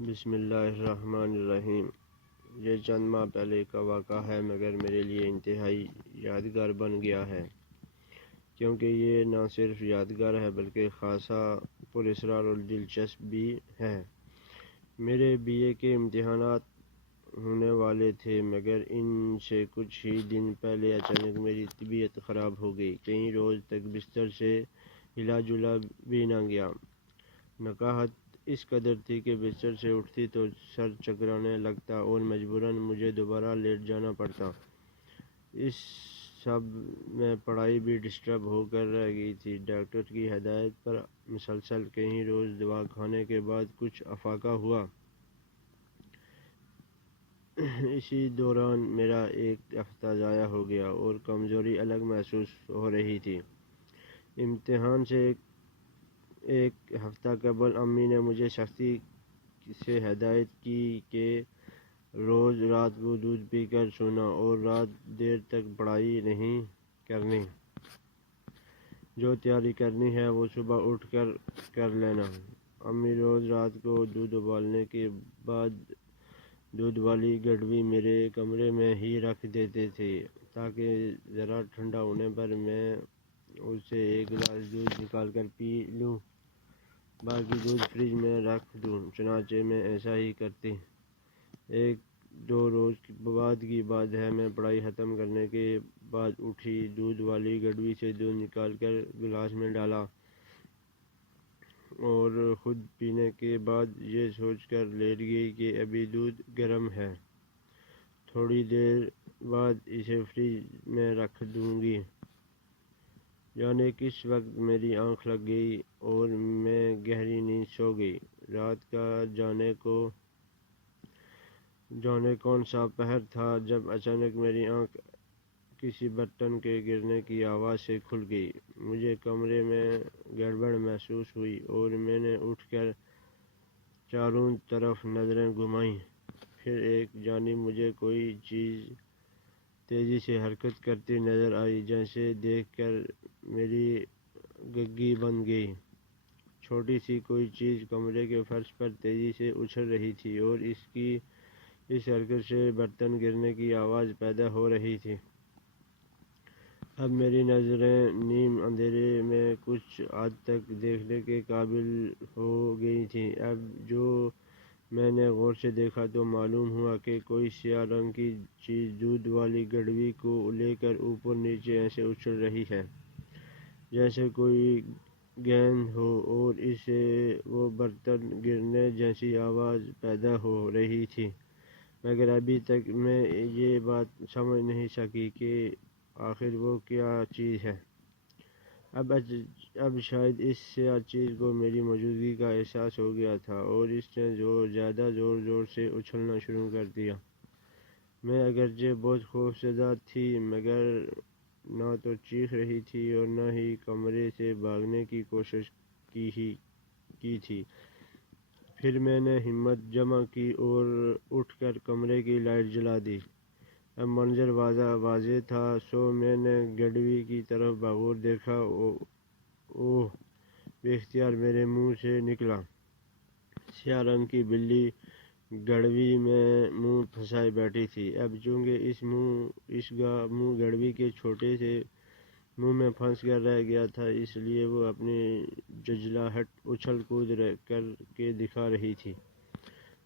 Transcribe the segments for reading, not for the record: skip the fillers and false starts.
بسم اللہ الرحمن الرحیم۔ یہ چند ماہ پہلے کا واقعہ ہے مگر میرے لیے انتہائی یادگار بن گیا ہے، کیونکہ یہ نہ صرف یادگار ہے بلکہ خاصا پراسرار اور دلچسپ بھی ہے۔ میرے بی اے کے امتحانات ہونے والے تھے مگر ان سے کچھ ہی دن پہلے اچانک میری طبیعت خراب ہو گئی۔ کئی روز تک بستر سے ہلا جلا بھی نہ گیا۔ نکاہت اس قدر تھی کہ بستر سے اٹھتی تو سر چکرانے لگتا اور مجبوراً مجھے دوبارہ لیٹ جانا پڑتا۔ اس سب میں پڑھائی بھی ڈسٹرب ہو کر رہ گئی تھی۔ ڈاکٹر کی ہدایت پر مسلسل کئی روز دوا کھانے کے بعد کچھ افاقہ ہوا۔ اسی دوران میرا ایک ہفتہ ضائع ہو گیا اور کمزوری الگ محسوس ہو رہی تھی۔ امتحان سے ایک ہفتہ قبل امی نے مجھے سختی سے ہدایت کی کہ روز رات کو دودھ پی کر سونا اور رات دیر تک پڑھائی نہیں کرنی۔ جو تیاری کرنی ہے وہ صبح اٹھ کر لینا۔ امی روز رات کو دودھ ابالنے کے بعد دودھ والی گڑوی میرے کمرے میں ہی رکھ دیتے تھے تاکہ ذرا ٹھنڈا ہونے پر میں اس سے ایک گلاس دودھ نکال کر پی لوں، باقی دودھ فریج میں رکھ دوں۔ چنانچہ میں ایسا ہی کرتی۔ ایک دو روز بعد کی بات ہے، میں پڑھائی ختم کرنے کے بعد اٹھی، دودھ والی گڑوی سے دودھ نکال کر گلاس میں ڈالا اور خود پینے کے بعد یہ سوچ کر لیٹ گئی کہ ابھی دودھ گرم ہے، تھوڑی دیر بعد اسے فریج میں رکھ دوں گی۔ جانے کس وقت میری آنکھ لگ گئی اور میں گہری نیند سو گئی۔ رات کا جانے کون سا پہر تھا جب اچانک میری آنکھ کسی برتن کے گرنے کی آواز سے کھل گئی۔ مجھے کمرے میں گڑبڑ محسوس ہوئی اور میں نے اٹھ کر چاروں طرف نظریں گھمائیں۔ پھر ایک جانب مجھے کوئی چیز تیزی سے حرکت کرتی نظر آئی، جسے دیکھ کر میری گھگی بن گئی۔ چھوٹی سی کوئی چیز کمرے کے فرش پر تیزی سے اچھل رہی تھی اور اس حرکت سے برتن گرنے کی آواز پیدا ہو رہی تھی۔ اب میری نظریں نیم اندھیرے میں کچھ حد تک دیکھنے کے قابل ہو گئی تھیں۔ اب جو میں نے غور سے دیکھا تو معلوم ہوا کہ کوئی سیاہ رنگ کی چیز دودھ والی گڑوی کو لے کر اوپر نیچے ایسے اچھل رہی ہے جیسے کوئی گیند ہو، اور اس سے وہ برتن گرنے جیسی آواز پیدا ہو رہی تھی۔ مگر ابھی تک میں یہ بات سمجھ نہیں سکی کہ آخر وہ کیا چیز ہے۔ اب شاید اس سیاہ چیز کو میری موجودگی کا احساس ہو گیا تھا اور اس نے زیادہ زور سے اچھلنا شروع کر دیا۔ میں اگرچہ بہت خوفزدہ تھی مگر نہ تو چیخ رہی تھی اور نہ ہی کمرے سے بھاگنے کی کوشش کی تھی۔ پھر میں نے ہمت جمع کی اور اٹھ کر کمرے کی لائٹ جلا دی۔ اب منظر واضح تھا، سو میں نے گڑوی کی طرف بغور دیکھا۔ اوہ! بے اختیار میرے منہ سے نکلا۔ سیاہ رنگ کی بلی گڑوی میں منہ پھنسائے بیٹھی تھی۔ اب چونکہ اس کا منہ گڑوی کے چھوٹے سے منہ میں پھنس کر رہ گیا تھا، اس لیے وہ اپنی جھنجھلاہٹ اچھل کود کر کے دکھا رہی تھی۔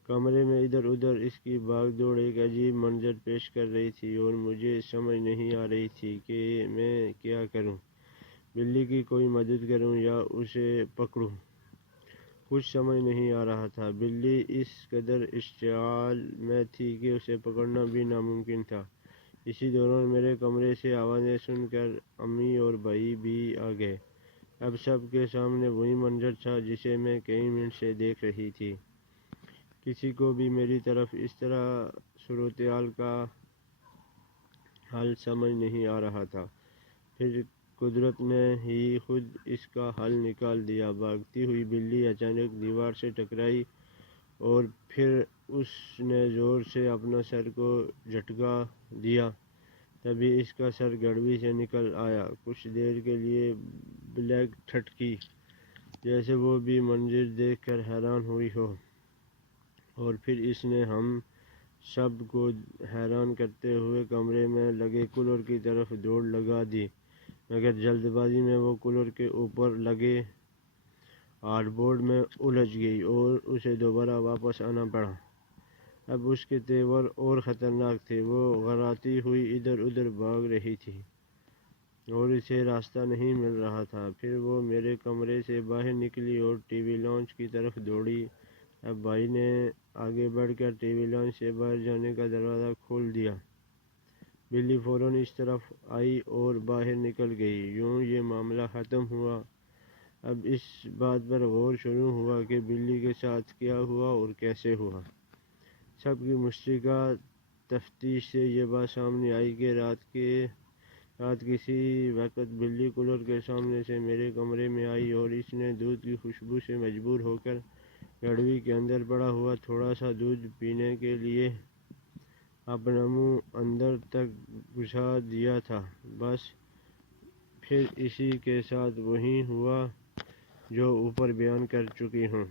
کمرے میں ادھر ادھر اس کی بھاگ دوڑ ایک عجیب منظر پیش کر رہی تھی اور مجھے سمجھ نہیں آ رہی تھی کہ میں کیا کروں، بلی کی کوئی مدد کروں یا اسے پکڑوں۔ کچھ سمجھ نہیں آ رہا تھا۔ بلی اس قدر اشتعال میں تھی کہ اسے پکڑنا بھی ناممکن تھا۔ اسی دوران میرے کمرے سے آوازیں سن کر امی اور بھائی بھی آ گئے۔ اب سب کے سامنے وہی منظر تھا جسے میں کئی منٹ سے دیکھ رہی تھی۔ کسی کو بھی میری طرف اس طرح صورتحال کا حل سمجھ نہیں آ رہا تھا۔ پھر قدرت نے ہی خود اس کا حل نکال دیا۔ بھاگتی ہوئی بلی اچانک دیوار سے ٹکرائی اور پھر اس نے زور سے اپنا سر کو جھٹکا دیا۔ تبھی اس کا سر گڑوی سے نکل آیا۔ کچھ دیر کے لیے بلیک ٹھٹکی، جیسے وہ بھی منظر دیکھ کر حیران ہوئی ہو۔ اور پھر اس نے ہم سب کو حیران کرتے ہوئے کمرے میں لگے کولر کی طرف دوڑ لگا دی، مگر جلد بازی میں وہ کولر کے اوپر لگے ہارڈ بورڈ میں الجھ گئی اور اسے دوبارہ واپس آنا پڑا۔ اب اس کے تیور اور خطرناک تھے، وہ غراتی ہوئی ادھر ادھر بھاگ رہی تھی اور اسے راستہ نہیں مل رہا تھا۔ پھر وہ میرے کمرے سے باہر نکلی اور ٹی وی لاؤنج کی طرف دوڑی۔ اب بھائی نے آگے بڑھ کر ٹی وی لاؤنج سے باہر جانے کا دروازہ کھول دیا۔ بلی فوراً اس طرف آئی اور باہر نکل گئی۔ یوں یہ معاملہ ختم ہوا۔ اب اس بات پر غور شروع ہوا کہ بلی کے ساتھ کیا ہوا اور کیسے ہوا۔ سب کی مشترکہ تفتیش سے یہ بات سامنے آئی کہ رات کسی وقت بلی کولر کے سامنے سے میرے کمرے میں آئی اور اس نے دودھ کی خوشبو سے مجبور ہو کر گڑوی کے اندر پڑا ہوا تھوڑا سا دودھ پینے کے لیے اپنا منہ اندر تک گھسا دیا تھا۔ بس پھر اسی کے ساتھ وہی ہوا جو اوپر بیان کر چکی ہوں۔